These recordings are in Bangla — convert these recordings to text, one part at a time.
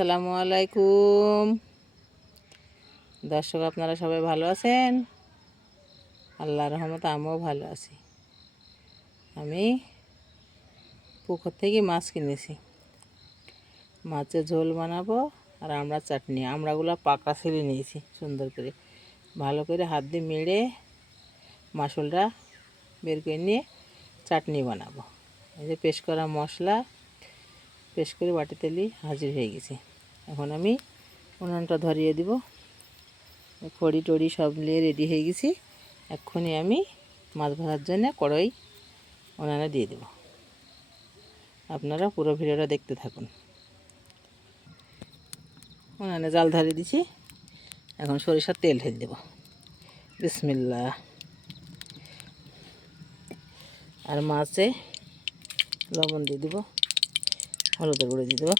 আসসালামু আলাইকুম। দর্শক, আপনারা সবাই ভালো আছেন? আল্লাহ রহমত আমিও ভালো আছি। আমি পুকুর থেকে মাছ কিনেছি। মাছের ঝোল বানাবো আর আমরা চাটনি। আমড়াগুলো পাকা ছেড়ে নিয়েছি, সুন্দর করে। ভালো করে হাত দিয়ে মেড়ে, মাসুলটা বের করে নিয়ে চাটনি বানাবো। এই যে পেস্ট করা মশলা পেস্ট করে বাটি তেলি হাজির হয়ে গেছি। এখন আমি উনানটা ধরিয়ে দিব। খড়ি টড়ি সব নিয়ে রেডি হয়ে গেছি। এক্ষুনি আমি মাছ ভাজার জন্য কড়াই উনানে দিয়ে দেব। আপনারা পুরো ভিডিওটা দেখতে থাকুন। উনানে জাল ধরিয়ে দিছি। এখন সরিষার তেল ঢেলে দেব। বিসমিল্লা আর মাছে লবণ দিয়ে দেবো। হলুদের গুঁড়ো দিয়ে দেবো।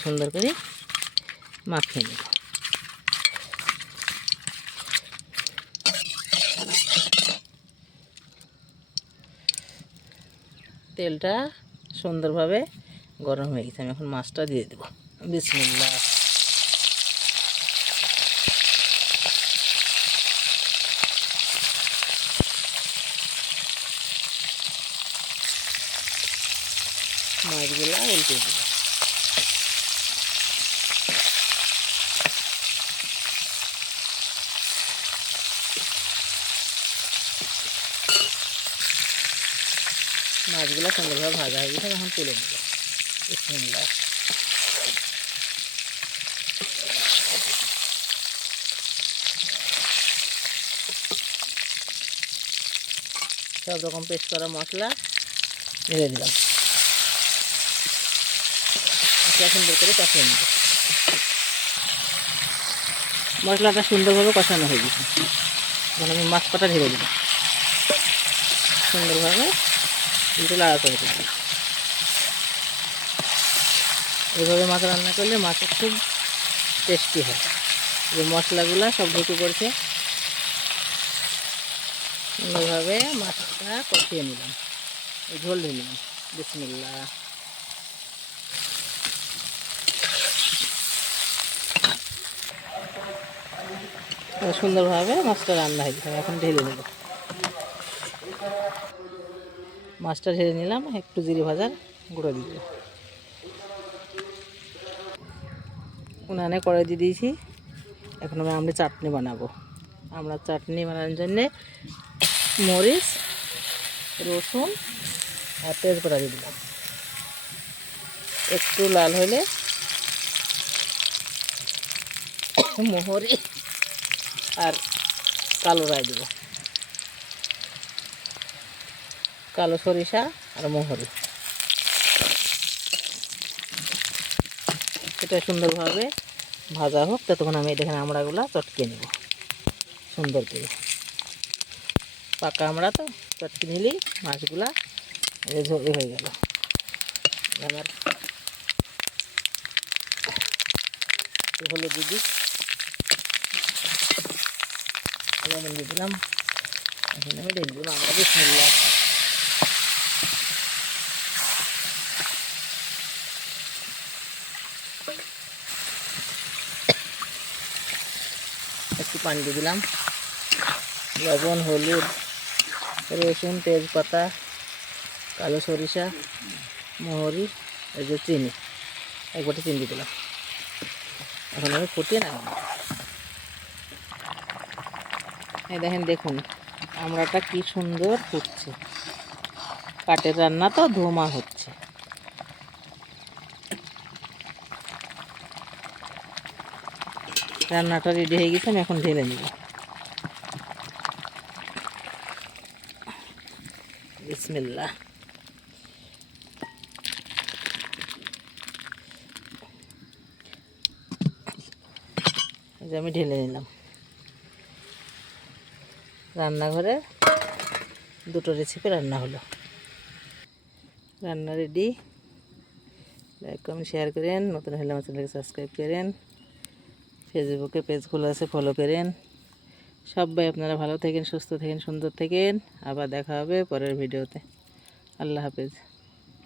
সুন্দর করে মাখিয়ে নেব। তেলটা সুন্দরভাবে গরম হয়ে গেছে। আমি এখন মাছটা দিয়ে দেবো। বিসমিল্লা মাছগুলো উল্টে দেবো মাছগুলো সুন্দরভাবে ভাজা হয়ে গেছে, এখন তুলে নেব। বিসমিল্লাহ সব রকম পেস্ট করা মশলা ঢেলে দিলাম। মশলা সুন্দর করে কষিয়ে নেব। মশলাটা সুন্দরভাবে কষানো হয়ে গেছে। এখন আমি মাছ কটা ঢেলে দিলাম সুন্দরভাবে কিন্তু করে দিলাম এইভাবে মাছ রান্না করলে মাছের খুব টেস্টি হয়। যে মশলাগুলো সব ঢুকে পড়ছে। সুন্দরভাবে মাছটা কষিয়ে নিলাম। ঝোল নিলাম। বিসমিল্লা সুন্দরভাবে মাছটা রান্না হয়ে গেছে। এখন ঢেলে নেব। মাছটা ঢেলে নিলাম, একটু জিরে ভাজার গুঁড়ো দেবো। উনানে কড়াই দিয়ে দিয়েছি। এখন আমি আমরা চাটনি বানাবো। আমরা চাটনি বানানোর জন্যে মরিচ, রসুন আর তেজপাতা দিয়ে দিলাম। একটু লাল হলে মোহরি। আর কালো রায় দেবো। কালো সরিষা আর মোহরি। এটা সুন্দরভাবে ভাজা হোক, ততক্ষণ আমি দেখেন আমড়াগুলো চটকে নেব। সুন্দর করে। পাকা আমড়া তো, চটকে নিলেই মাছগুলা এ হয়ে গেল। আমার হলুদ দিদি লবণ দিয়ে দিলাম। এখন আমি ঢেলে দিলাম আমরা বিসমিল্লা একটু পানি দিয়ে দিলাম। লবণ, হলুদ, রসুন, তেজপাতা, কালো সরিষা, মোহরি, এই যে চিনি, এক বাটি চিনি দিলাম। এখন আমি ফুটিয়ে না এই দেখেন, দেখুন আমড়াটা কি সুন্দর ফুটছে। কাঠের রান্না তো ধোমা হচ্ছে। রান্নাটা রেডি হয়ে গেছে, আমি এখন ঢেলে নিব। বিসমিল্লা আমি ঢেলে নিলাম। রান্নাঘরে দুটো রেসিপি রান্না হলো। রান্না রেডি লাইক কমেন্ট শেয়ার করেন। নতুন হলে আমার চ্যানেলকে সাবস্ক্রাইব করেন। ফেসবুকে পেজ খোলা আছে ফলো করেন। সবাই আপনারা ভালো থাকেন, সুস্থ থাকেন, সুন্দর থাকেন। আবার দেখা হবে পরের ভিডিওতে আল্লাহ হাফেজ।